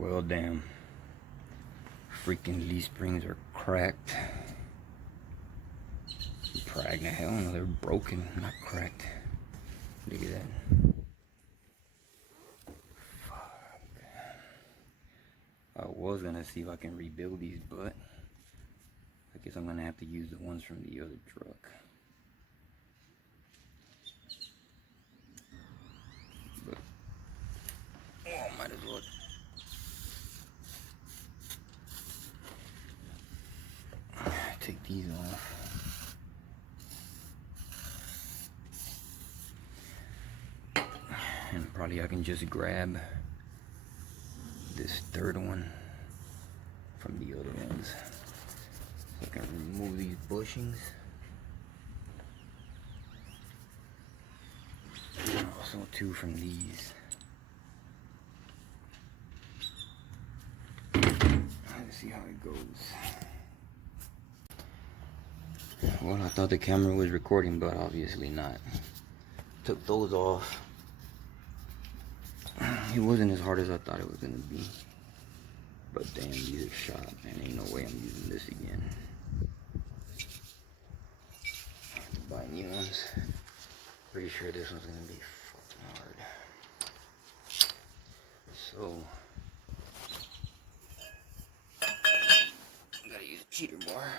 Well, damn. Freaking leaf springs are cracked. Pregnant. Hell no, they're broken, not cracked. Look at that. Fuck. I was gonna see if I can rebuild these, but I guess I'm gonna have to use the ones from the other truck. But, oh, might as well. Take these off. And probably I can just grab this third one from the other ones. So I can remove these bushings. And also two from these. Let's see how it goes. Well, I thought the camera was recording, but obviously not. Took those off. It wasn't as hard as I thought it was gonna be. But damn, these are shot, man. Ain't no way I'm using this again. I have to buy new ones. Pretty sure this one's gonna be fucking hard. So, I gotta use a cheater bar.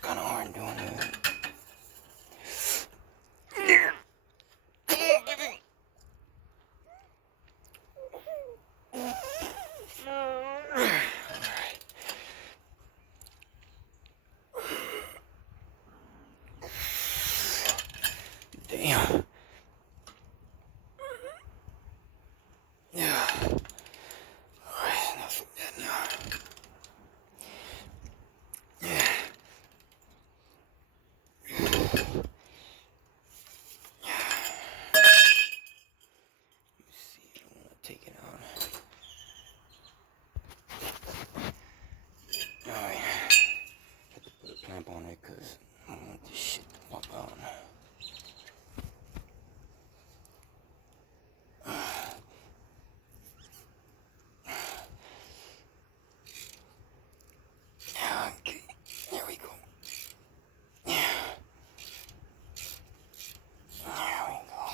Kinda hard doing that. Damn. Yeah. Alright, enough of that now. Yeah. Let's see, I want to take it out. Alright. Have to put a clamp on it because I don't want this shit to pop out. Okay, there we go. Yeah. There we go.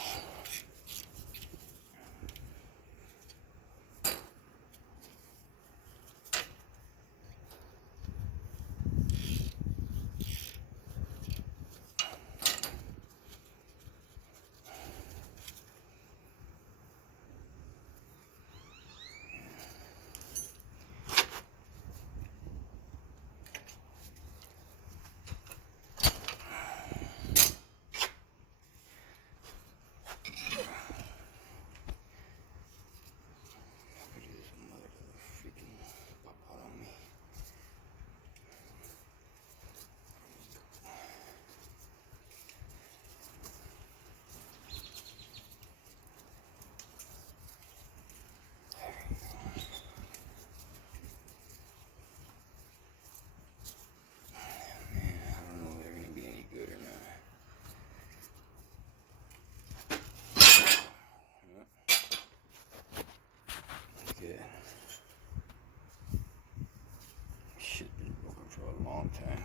Shit's been broken for a long time.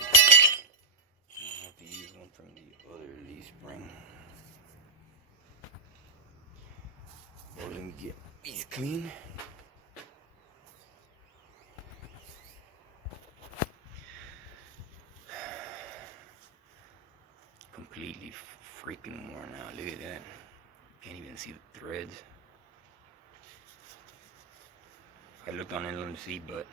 I have to use one from the other leaf spring. Well, let me get these clean. Completely freaking worn out. Look at that. Can't even see the threads. I looked on LMC, but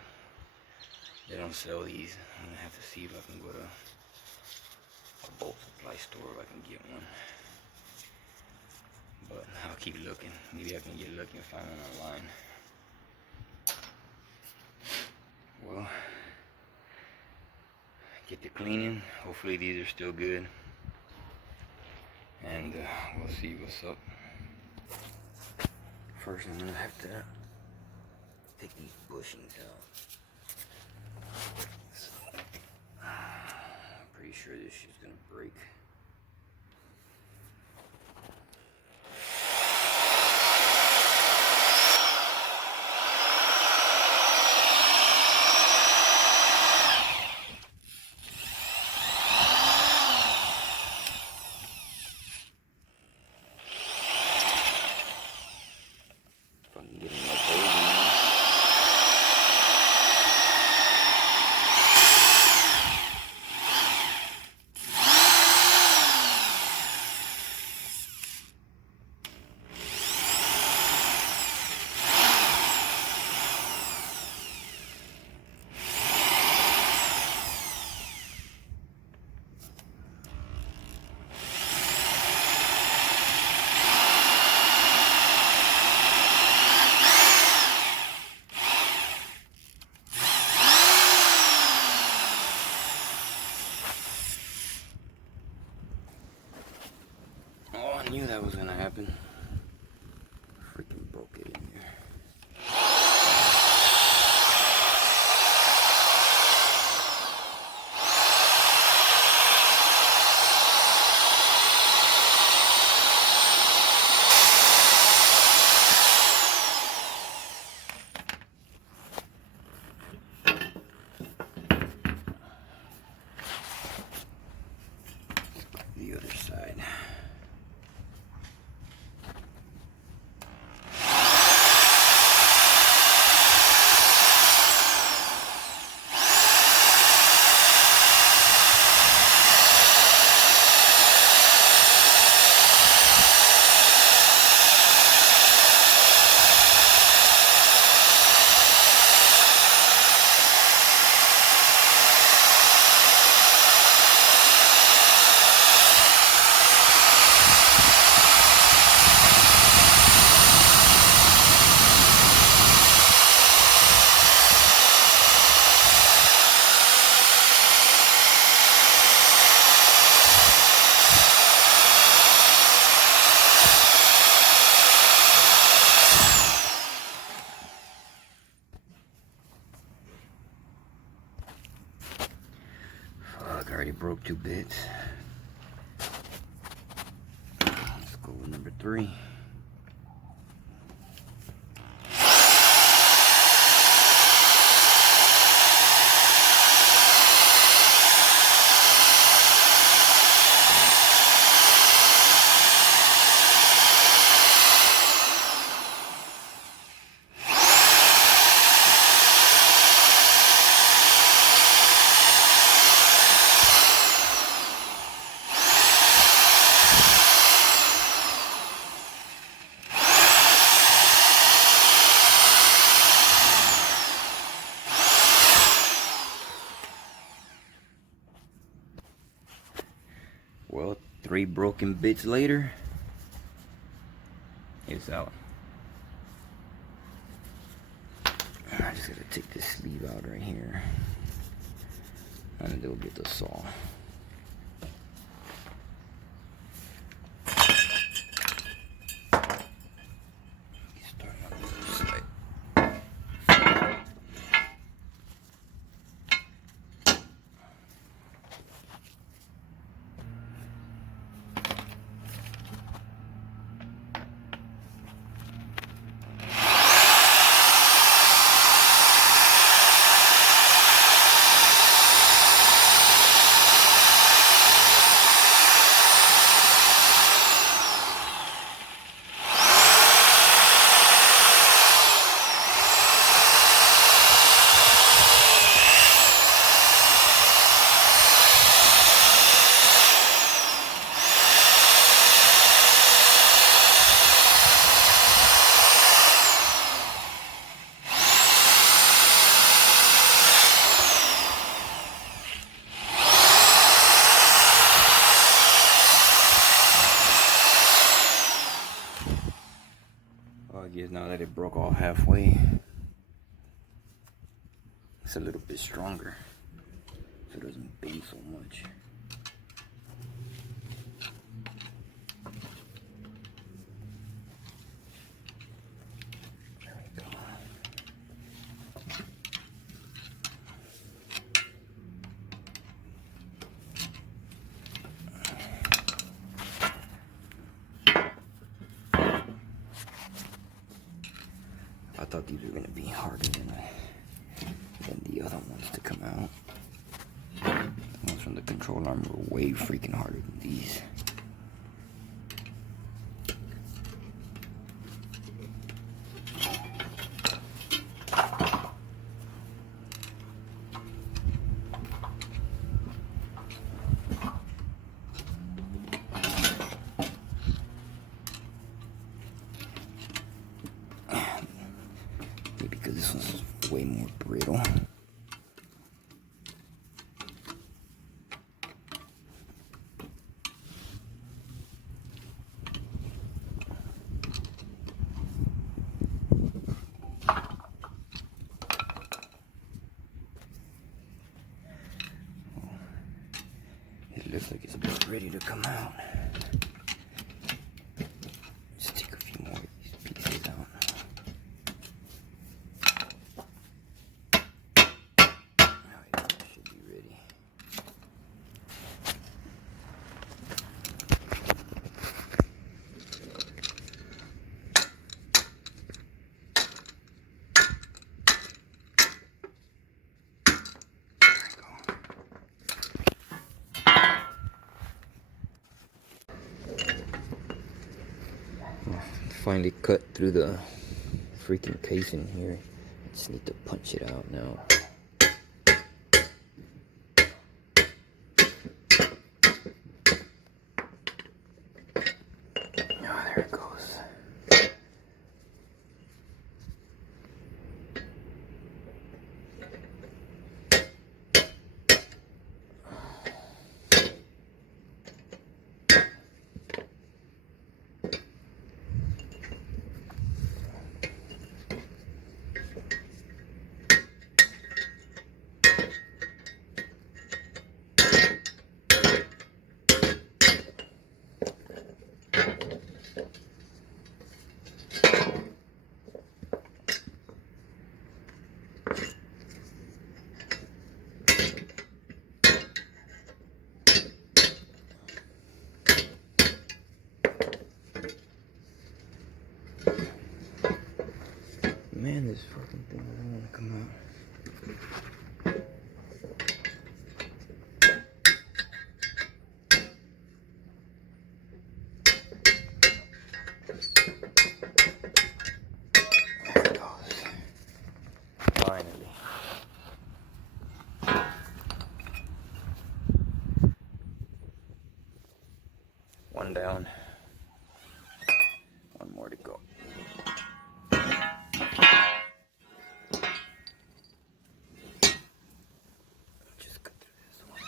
they don't sell these. I'm gonna have to see if I can go to a bolt supply store if I can get one. But I'll keep looking. Maybe I can get lucky and find one online. Well, get the cleaning. Hopefully these are still good. And and we'll see what's up. First, I'm gonna have to take these bushings out. So, I'm pretty sure this shit's gonna break. If I can get them up over. Oh, I knew that was gonna happen. Freaking broke it in here. The other side. Fuck, I already broke 2 bits. Let's go with number 3. Well, 3 broken bits later, it's out. I just gotta take this sleeve out right here, and then we'll get the saw. Start on the other side. I guess now that it broke off halfway, it's a little bit stronger, so it doesn't bend so much. thought these were gonna be harder than the other ones to come out. The ones from the control arm were way freaking harder than these. Because this one's way more brittle. It looks like it's about ready to come out. Just take a few more of these pieces out. Finally cut through the freaking casing here. I just need to punch it out now. Oh, there it goes. Man, this fucking thing doesn't want to come out. There it goes. Finally. One down. One more to go. Just cut through this one.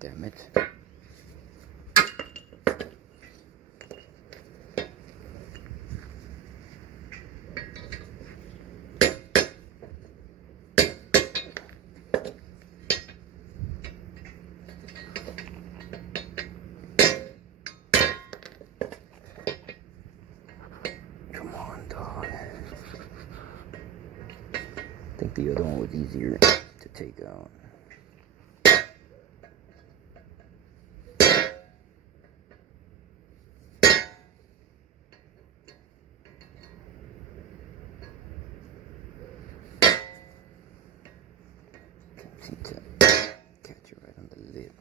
Damn it. Come on, dog. I think the other one was easier to take out. Seem to catch it right on the lip.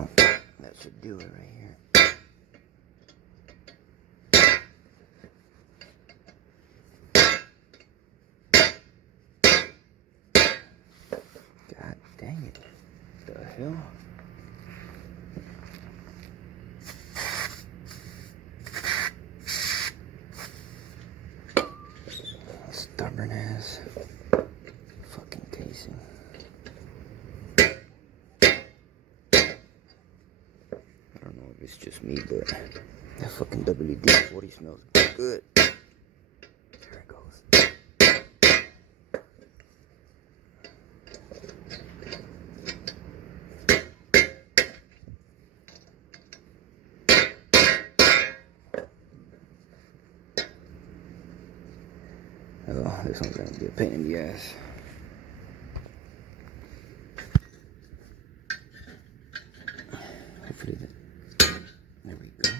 Oh, that should do it right here. God dang it. The hell? Stubborn ass fucking casing. I don't know if it's just me, but that fucking WD-40 smells good. There it goes. Oh, this one's gonna be a pain in the ass. Hopefully there we go.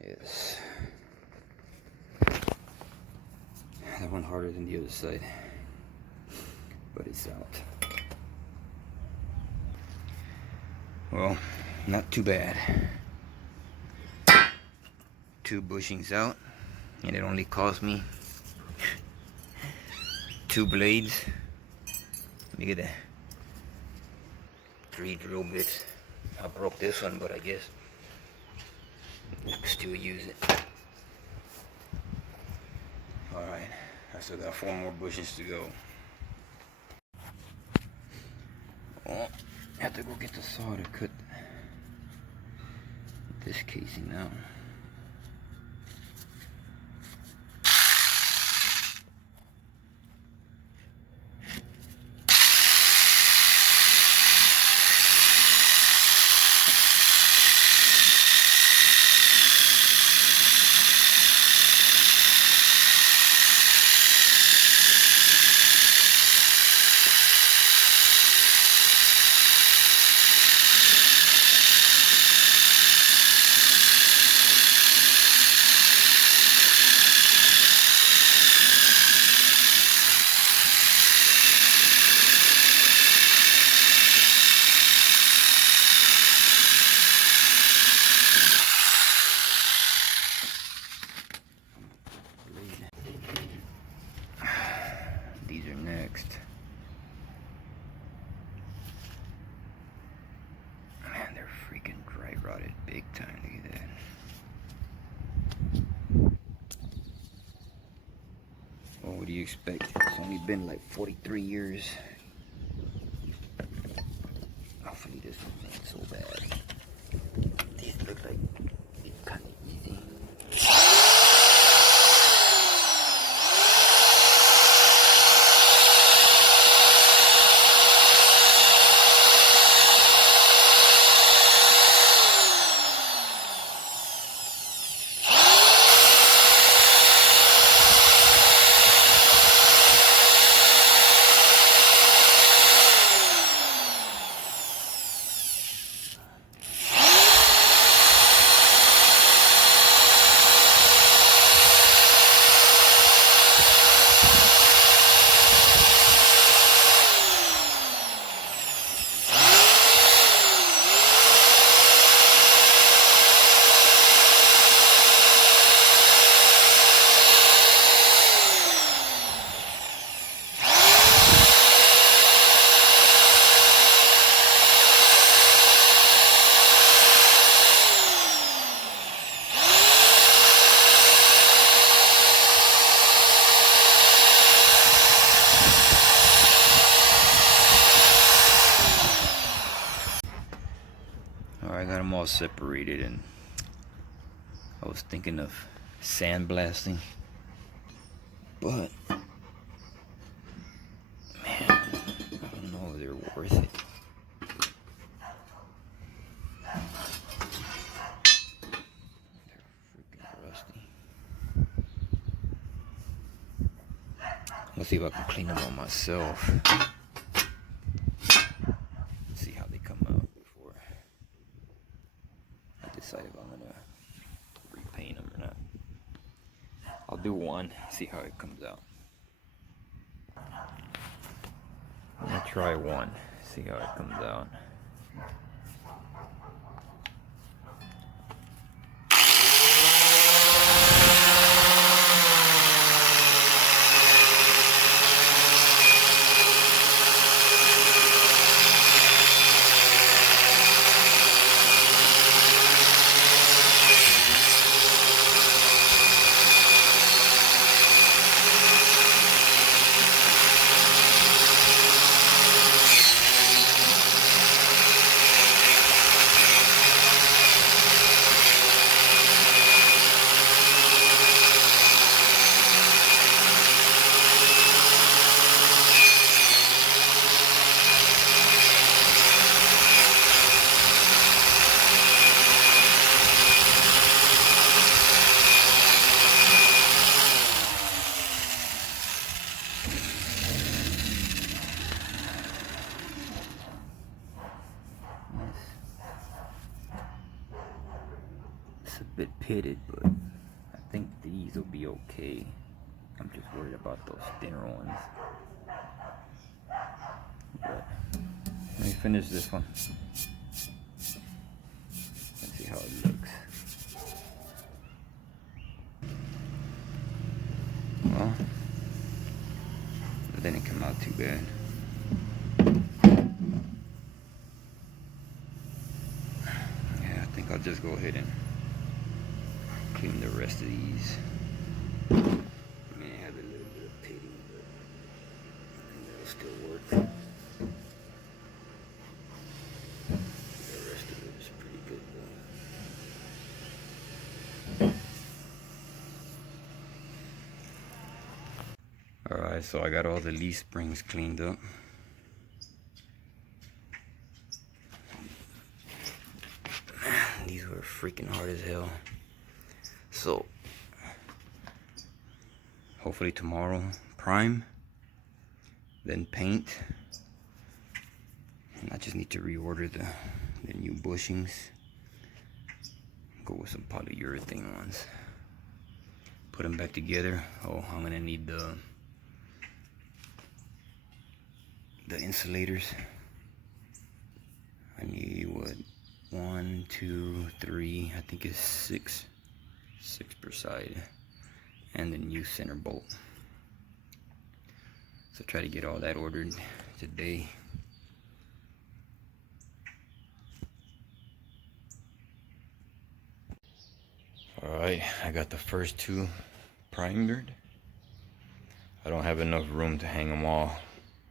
Yes. That one harder than the other side, but it's out. Well, not too bad. 2 bushings out, and it only cost me 2 blades. Look at that. 3 drill bits. I broke this one, but I guess I can still use it. Alright, I still got 4 more bushings to go. Well, I have to go get the saw to cut this casing out. These are next. Man, they're freaking dry rotted big time. Look at that. Well, what do you expect? It's only been like 43 years. Hopefully this one ain't so bad. These look like it's kind of easy. Alright, I got them all separated, and I was thinking of sandblasting, but man, I don't know if they're worth it. They're freaking rusty. Let's see if I can clean them on myself. See how they come out. decide if I'm gonna repaint them or not. I'll do one, see how it comes out. I'm gonna try one, see how it comes out. It's a bit pitted, but I think these will be okay. I'm just worried about those thinner ones. But let me finish this one. Let's see how it looks. Well, it didn't come out too bad. Yeah, I think I'll just go ahead and clean the rest of these. I mean, I have a little bit of pitting, but I think that'll still work. The rest of it is pretty good though. Alright, so I got all the leaf springs cleaned up. These were freaking hard as hell. So hopefully tomorrow prime, then paint, and I just need to reorder the new bushings. Go with some polyurethane ones. Put them back together. Oh, I'm gonna need the insulators. I need what, 1, 2, 3, I think it's six per side, and the new center bolt. So try to get all that ordered today. Alright, I got the first two primed. I don't have enough room to hang them all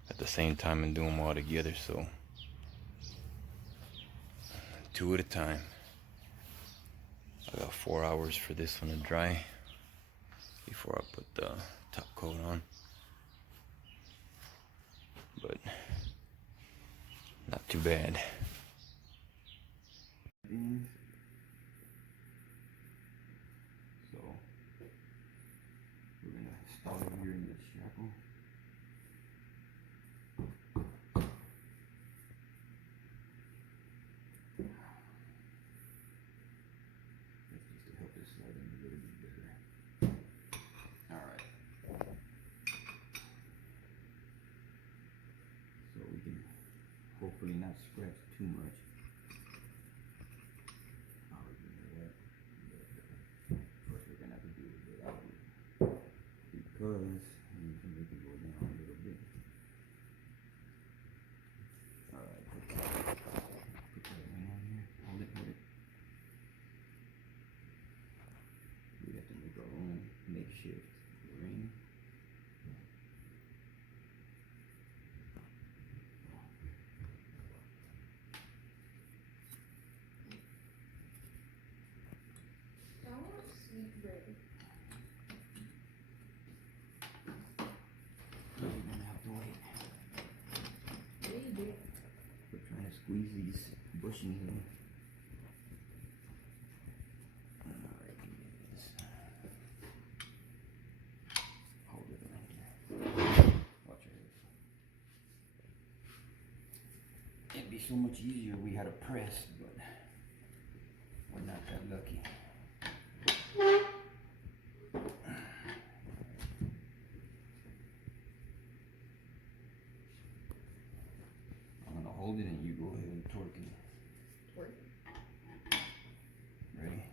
at the same time and do them all together, so 2 at a time. I got 4 hours for this one to dry before I put the top coat on. But not too bad. So we're gonna start here in this shackle. Hopefully not scratch too much. First we're gonna have to do it without it, because we can make it go down a little bit. Alright, put that ring on here. Hold it. We have to make our own makeshift ring. We're trying to squeeze these bushings in. Alright, give me this. Hold it right here. Watch it. It'd be so much easier if we had a press, but We're not that lucky. I'm gonna hold it and you go ahead and torque it. Torque. Ready?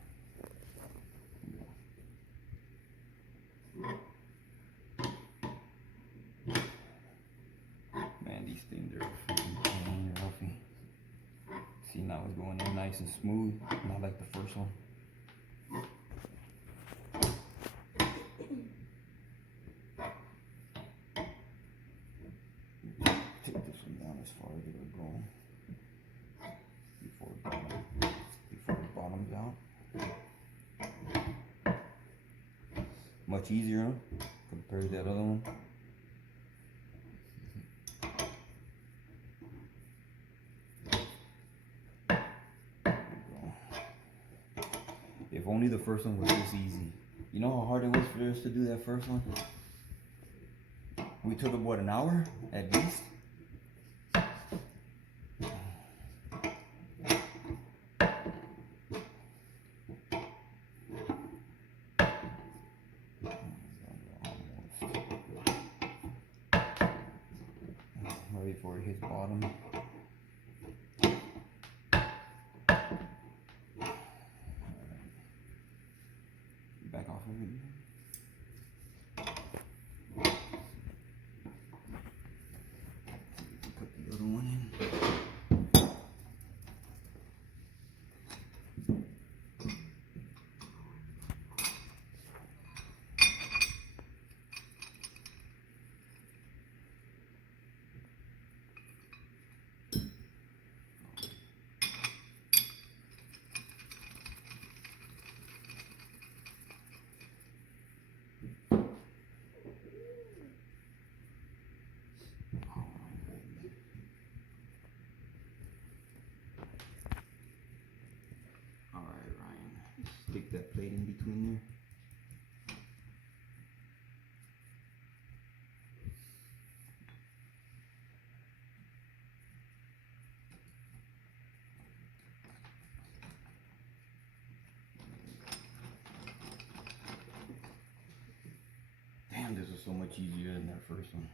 Man, these things are freaking pain, roughy. See, now it's going in nice and smooth, not like the first one. Take this one down as far as it'll go before it bottoms out. Much easier, huh? Compared to that other one. If only the first one was this easy. You know how hard it was for us to do that first one? We took about an hour at least. Right before it hits bottom. Back off of it. Put the other one in. Alright, Ryan. Stick that plate in between there. Damn, this was so much easier than that first one.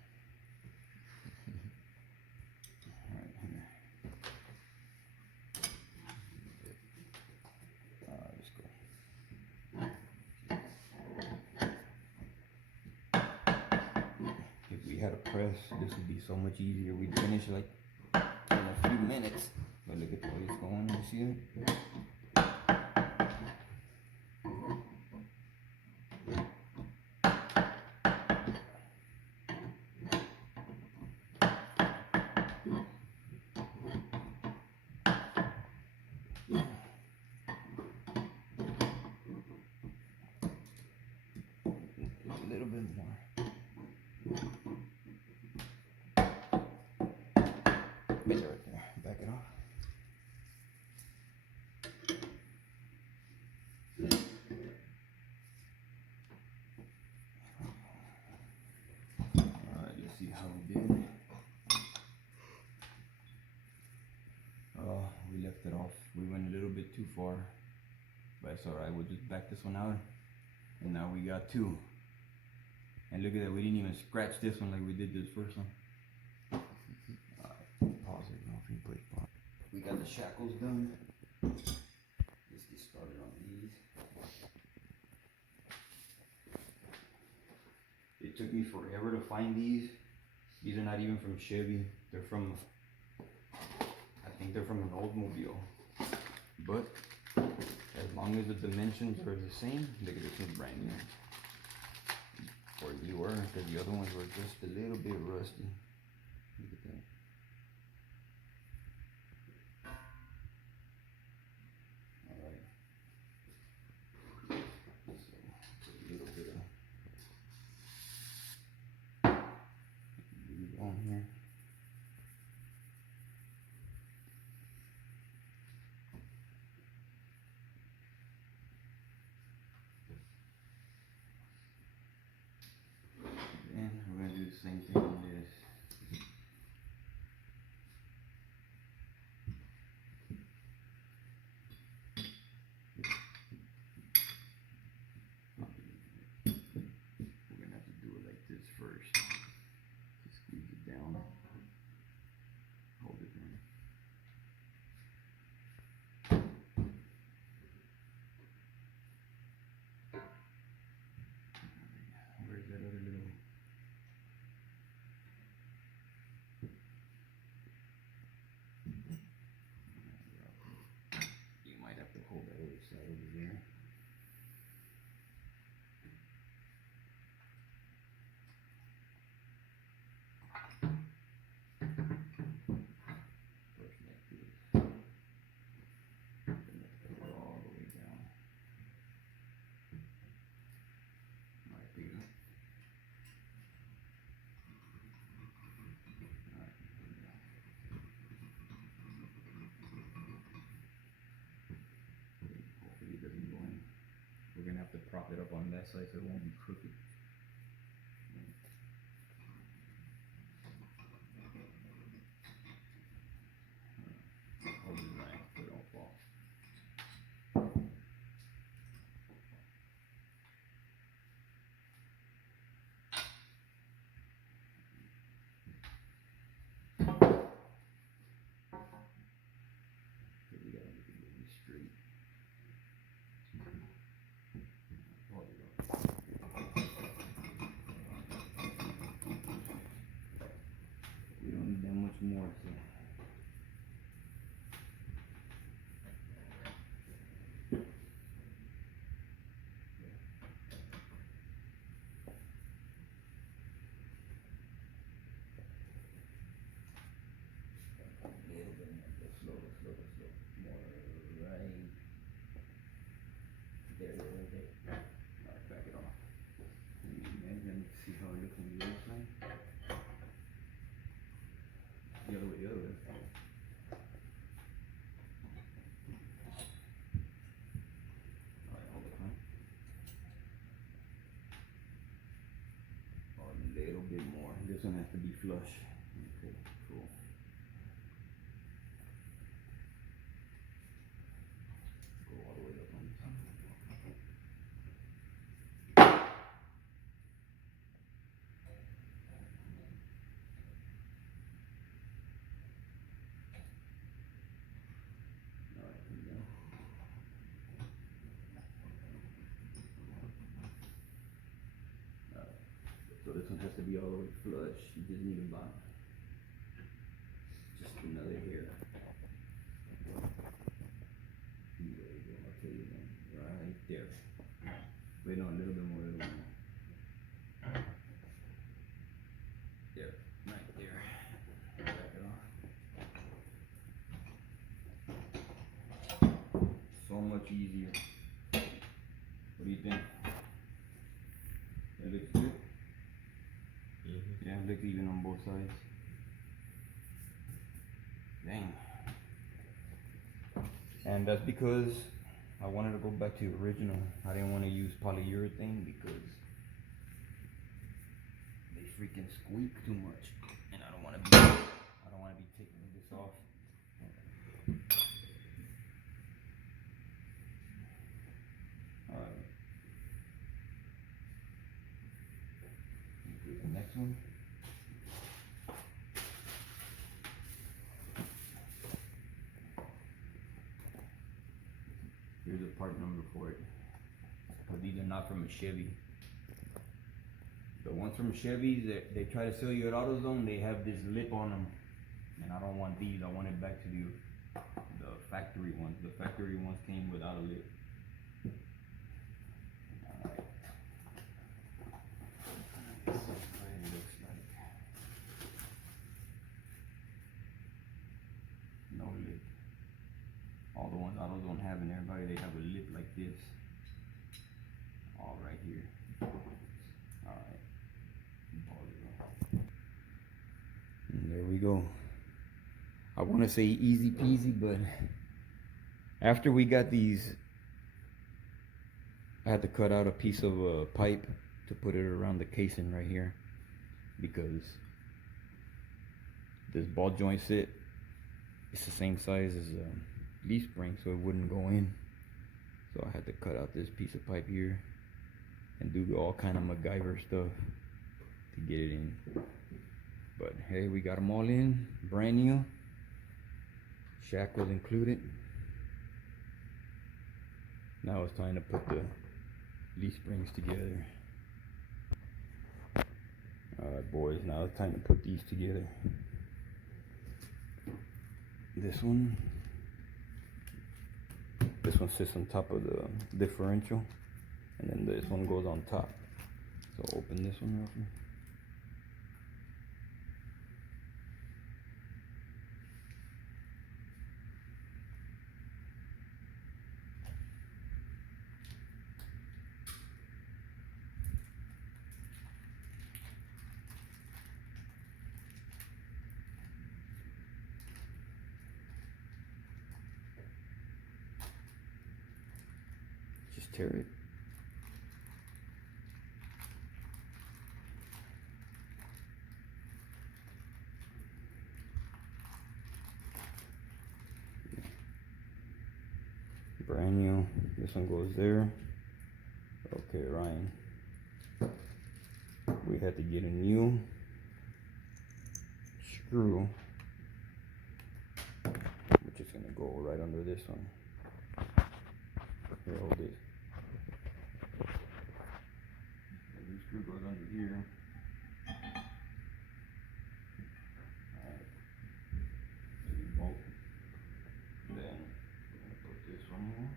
Alright, here. Let's go. If we had a press, this would be so much easier. We'd finish like in a few minutes. But look at the way it's going, you see it? A little bit more. Right there. Back it off. Alright, let's see how we did. Oh, we left it off. We went a little bit too far. But it's alright, we'll just back this one out. And now we got two. And look at that, we didn't even scratch this one like we did this first one. Alright, pause it. No, if you push pause. We got the shackles done. Let's get started on these. It took me forever to find these. These are not even from Chevy. They're from, I think they're from an Oldsmobile. But as long as the dimensions are the same, look at this one's brand new. Or you were, because the other ones were just a little bit rusty. Look at that. Alright. So, put a little bit of glue on here. And we're going to do the same thing on this. have to prop it up on that side so it won't be crooked. Hold it right so it don't fall. Okay, we gotta make it really straight. Hold it up. We don't need that much more, so. Slow. More right there. Alright, back it off. And then see how it looks on the other side. The other way. Alright, hold it, huh? A little bit more. This one has to be flush. Okay, cool. Go all the way up on the top. Alright, here we go. Alright, so this one has to be all the way flush. You just need about just another hair. There you go, I'll tell you then. Right there. Wait, no, a little bit more. There, right there. Back it off. So much easier. What do you think? That looks good? Yeah, it looks even on both sides. Dang. And that's because I wanted to go back to the original. I didn't want to use polyurethane because they freaking squeak too much, and I don't want to be taking this off. All right. Do the next one. Here's a part number for it. But these are not from a Chevy. The ones from Chevy, they try to sell you at AutoZone, they have this lip on them. And I don't want these. I want it back to the factory ones. The factory ones came without a lip. Alright. This is what it looks like. No lip. All the ones AutoZone have in everybody, they have a lip like this. All right here. Alright. And there we go. I want to say easy peasy, but after we got these, I had to cut out a piece of pipe to put it around the casing right here because this ball joint it's the same size as a leaf spring, so it wouldn't go in. So I had to cut out this piece of pipe here and do all kind of MacGyver stuff to get it in. But hey, we got them all in, brand new. Shackles included. Now it's time to put the leaf springs together. Alright boys, now it's time to put these together. This one sits on top of the differential, and then this one goes on top. So open this one real quick. Just tear it. brand new. This one goes there. Okay, Ryan. We had to get a new screw, which is gonna go right under this one. Here, hold this. The new screw goes under here. Alright. Then we're gonna put this one here.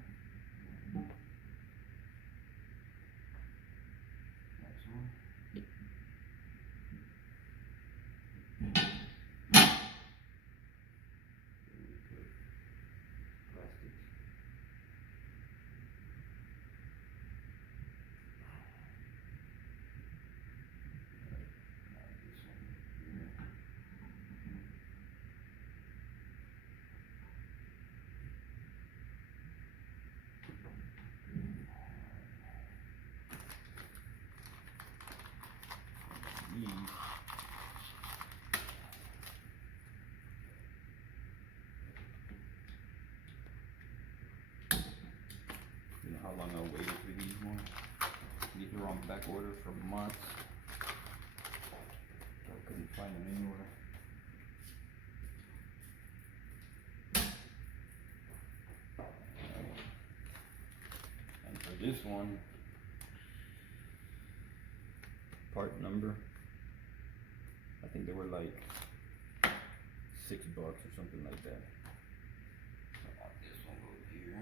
Next one. You know how long I waited for these ones? These were on back order for months. I couldn't find them anywhere. And for this one, part number, I think they were like $6 or something like that. So this one goes here.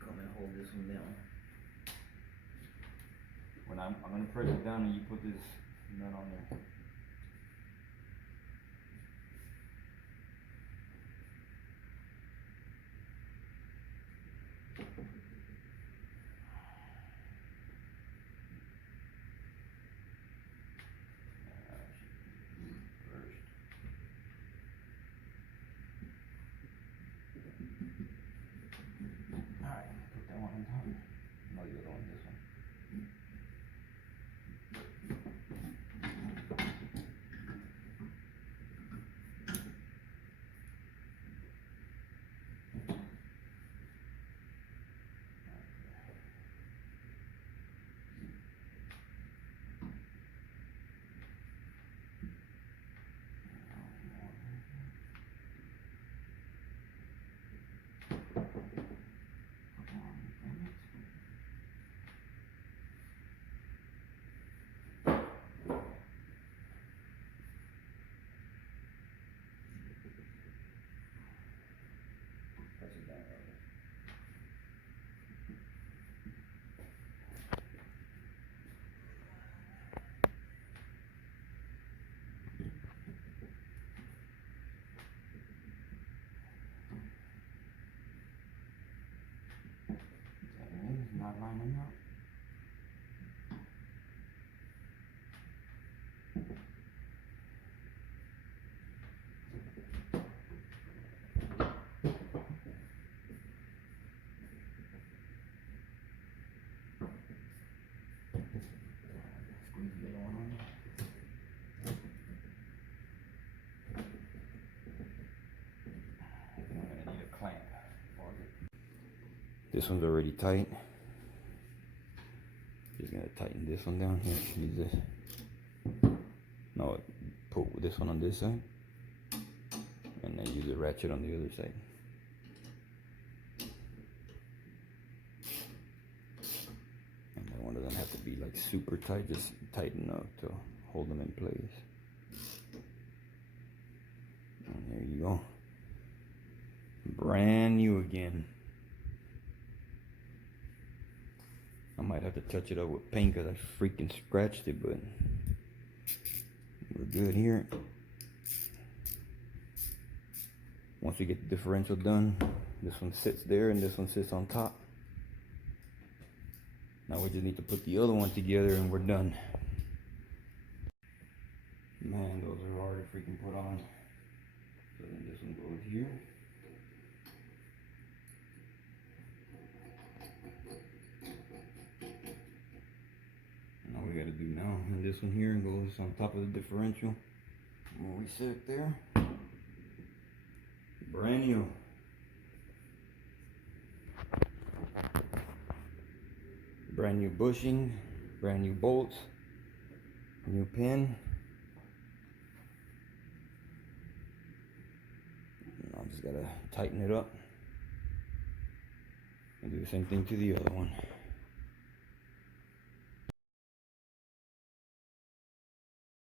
Come and hold this one down. When I'm gonna press it down and you put this nut on there. Alright, put that one on top. No, the other one, this one. Press it down right there. It's not lining up. Squeeze the other one on. I'm gonna need a clamp. This one's already tight. Just gonna tighten this one down here. Use this. No, put this one on this side, and then use a ratchet on the other side. And that one doesn't have to be like super tight, just tight enough to hold them in place. And there you go. Brand new again. I might have to touch it up with paint because I freaking scratched it, but we're good here. Once we get the differential done, this one sits there and this one sits on top. Now we just need to put the other one together and we're done. Man, those are hard to freaking put on. So then this one goes here. And all we gotta do now. And this one here goes on top of the differential. We'll reset it there. Brand new. Brand new bushing, brand new bolts, new pin. I just gotta tighten it up and do the same thing to the other one.